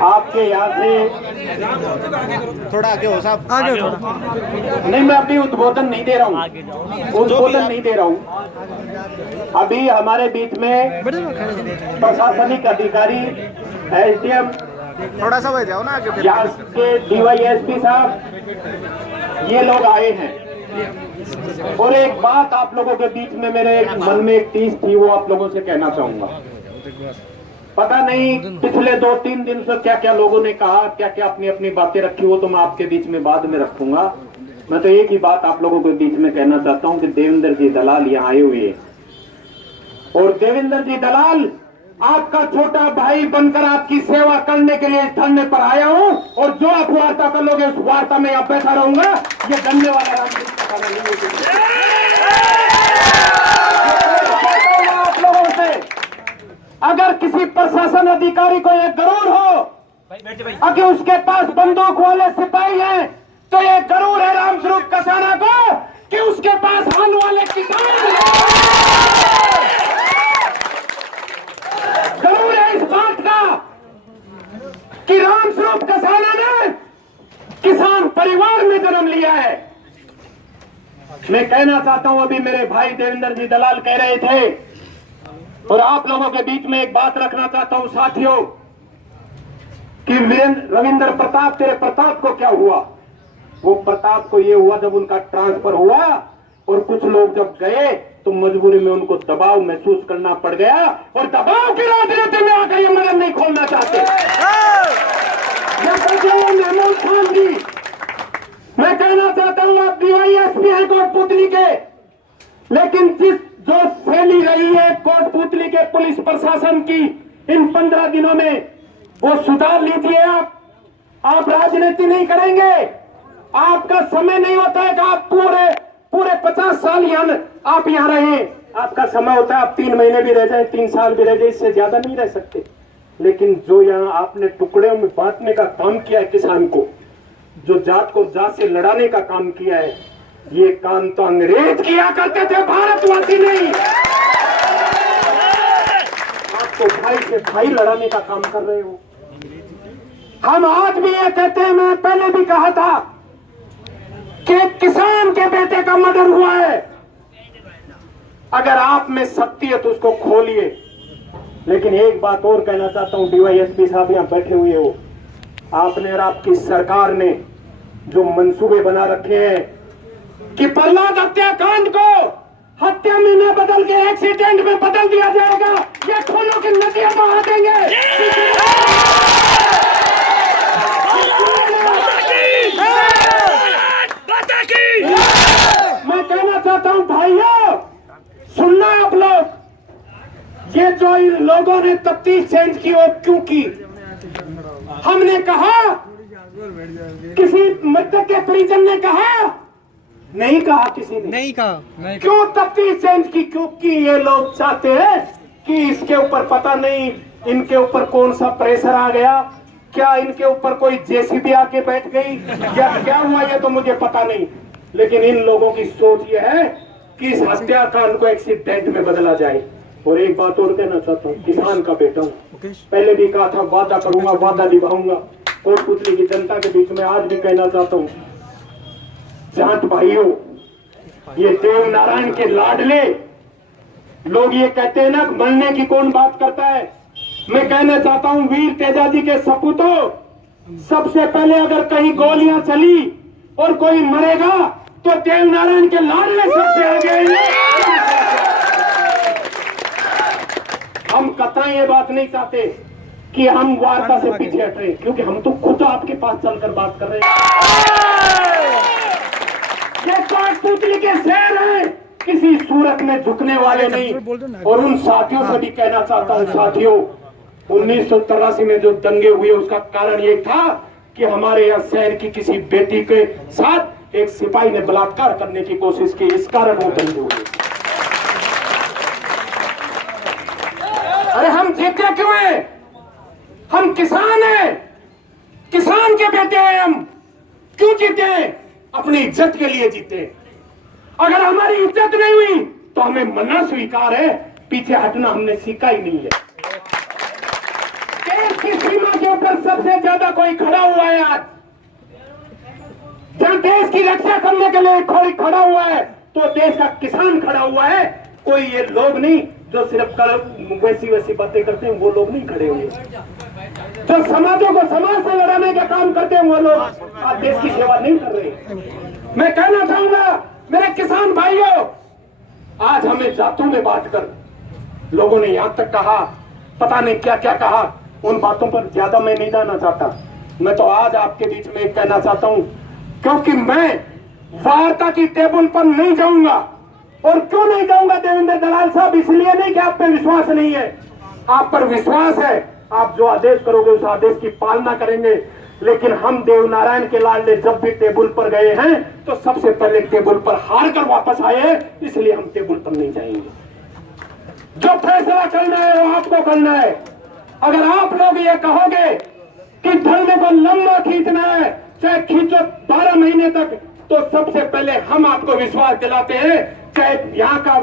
आपके यहाँ से थोड़ा आगे हो साहब, आगे थोड़ा। नहीं, मैं अभी उद्बोधन नहीं दे रहा हूँ, उद्बोधन नहीं दे रहा हूँ। अभी हमारे बीच में प्रशासनिक अधिकारी एसडीएम, थोड़ा सा बढ़ जाओ ना आगे। यहाँ के डीवाईएसपी साहब, ये लोग आए हैं। और एक बात आप लोगों के बीच में मेरे मन में एक चीज थी, वो आप लोगों से कहना चाहूंगा। पता नहीं पिछले 2-3 दिन से क्या क्या लोगों ने कहा, क्या क्या अपनी अपनी बातें रखी, वो तो मैं आपके बीच में बाद में रखूंगा। मैं तो एक ही बात आप लोगों के बीच में कहना चाहता हूं कि देवेंद्र जी दलाल यहाँ आए हुए हैं, और देवेंद्र जी दलाल आपका छोटा भाई बनकर आपकी सेवा करने के लिए इस धरने पर आया हूं, और जो आप वार्ता कर लोगे उस वार्ता में आप बैठा रहूंगा। ये धन्य वाला राजनीति का नहीं है। आप लोगों से अगर किसी प्रशासन अधिकारी को ये गरूर हो अगर उसके पास बंदूक वाले सिपाही हैं, तो ये गरूर है रामस्वरूप कसाना को कि उसके पास हल वाले किसान हैं। गरूर है इस बात का कि रामस्वरूप कसाना ने किसान परिवार में जन्म लिया है। मैं कहना चाहता हूं, अभी मेरे भाई देवेंद्र जी दलाल कह रहे थे, और आप लोगों के बीच में एक बात रखना चाहता हूं साथियों, कि रविंद्र प्रताप, तेरे प्रताप को क्या हुआ? वो प्रताप को ये हुआ जब उनका ट्रांसफर हुआ, और कुछ लोग जब गए तो मजबूरी में उनको दबाव महसूस करना पड़ गया, और दबाव की राजनीति में आकर ये मदद नहीं खोलना चाहते। महमूद खान जी, मैं कहना चाहता हूं, आप डीवाईएसपी हैं कोटपुतली के, लेकिन जो शैली रही है कोटपुतली के पुलिस प्रशासन की इन 15 दिनों में, वो सुधार लीजिए। आप राजनीति नहीं करेंगे, आपका समय नहीं होता है कि आप पूरे 50 साल आप यहाँ रहे। आपका समय होता है आप 3 महीने भी रह जाए, 3 साल भी रह जाए, इससे ज्यादा नहीं रह सकते। लेकिन जो यहाँ आपने टुकड़ों में बांटने का काम किया है किसान को, जो जात को जात से लड़ाने का काम किया है, ये काम तो अंग्रेज किया करते थे, भारतवासी नहीं। आप तो भाई से भाई लड़ाने का काम कर रहे हो। हम आज भी ये कहते हैं, मैं पहले भी कहा था कि किसान के बेटे का मर्डर हुआ है। अगर आप में शक्ति है तो उसको खोलिए। लेकिन एक बात और कहना चाहता हूं, डीवाईएसपी साहब यहाँ बैठे हुए हो, आपने और आपकी सरकार ने जो मंसूबे बना रखे हैं कि प्रहलाद हत्याकांड को हत्या में न बदल के एक्सीडेंट में बदल दिया जाएगा, ये खूनों की नदियां बहा देंगे। मैं कहना चाहता हूं भाइयों, सुनना आप लोग, ये जो इन लोगों ने तफ्तीश चेंज की वो क्यों की? हमने कहा, किसी मृतक के परिजन ने कहा, नहीं कहा, किसी ने नहीं कहा। क्यों तफ्तीश चेंज की? क्योंकि ये लोग चाहते हैं कि इसके ऊपर पता नहीं इनके ऊपर कौन सा प्रेशर आ गया, क्या इनके ऊपर कोई जेसीबी आके बैठ गई या क्या हुआ, ये तो मुझे पता नहीं। लेकिन इन लोगों की सोच ये है कि इस हत्याकांड को एक्सीडेंट में बदला जाए। और एक बात और कहना चाहता हूँ, किसान का बेटा हूँ, पहले भी कहा था वादा करूंगा, वादा निभाऊंगा। कोटपुतली की जनता के बीच में आज भी कहना चाहता हूँ, जाट भाइयों, ये देव नारायण के लाडले लोग ये कहते हैं ना, मरने की कौन बात करता है। मैं कहना चाहता हूं, वीर तेजाजी के सपूतों, सबसे पहले अगर कहीं गोलियां चली और कोई मरेगा तो देव नारायण के लाडले सबसे आगे। हम कतई ये बात नहीं चाहते कि हम वार्ता से पीछे हट रहे, क्योंकि हम तो खुद आपके पास चलकर बात कर रहे हैं। ये कोटपुतली के शेर हैं, किसी सूरत में झुकने वाले नहीं। और उन साथियों से भी कहना चाहता हूं, साथियों, 1983 में जो दंगे हुए उसका कारण ये था कि हमारे यहाँ शहर की किसी बेटी के साथ एक सिपाही ने बलात्कार करने की कोशिश की, इस कारण वो दंगे हुए। अरे हम जीते क्यों हैं? हम किसान हैं, किसान के बेटे हैं। हम क्यों जीते? अपनी इज्जत के लिए जीते। अगर हमारी इज्जत नहीं हुई तो हमें मरना स्वीकार है, पीछे हटना हमने सीखा ही नहीं है। की सीमा के ऊपर सबसे ज्यादा कोई खड़ा हुआ है आज, जहां देश की रक्षा करने के लिए कोई खड़ा हुआ है तो देश का किसान खड़ा हुआ है। कोई ये लोग नहीं जो सिर्फ वैसी वैसी बातें करते हैं, वो लोग नहीं खड़े हुए। जो समाजों को समाज से लड़ाने का काम करते हैं वो लोग आज देश की सेवा नहीं कर रहे। मैं कहना चाहूंगा मेरे किसान भाइयों, आज हमें जातों में बात कर लोगों ने यहां तक कहा, पता नहीं क्या क्या कहा, उन बातों पर ज्यादा मैं नहीं जाना चाहता। मैं तो आज आपके बीच में एक कहना चाहता हूं, क्योंकि मैं वार्ता की टेबल पर नहीं जाऊंगा। और क्यों नहीं जाऊंगा देवेंद्र दलाल साहब? इसलिए नहीं कि आप पे विश्वास नहीं है, आप पर विश्वास है। आप जो आदेश करोगे उस आदेश की पालना करेंगे। लेकिन हम देवनारायण के लाडले जब भी टेबल पर गए हैं तो सबसे पहले टेबल पर हार कर वापस आए हैं, इसलिए हम टेबल पर नहीं जाएंगे। जो फैसला करना है वो आपको करना है। अगर आप लोग ये कहोगे कि धरने को लंबा खींचना है, चाहे खींचो 12 महीने तक, तो सबसे पहले हम आपको विश्वास दिलाते हैं, चाहे यहाँ का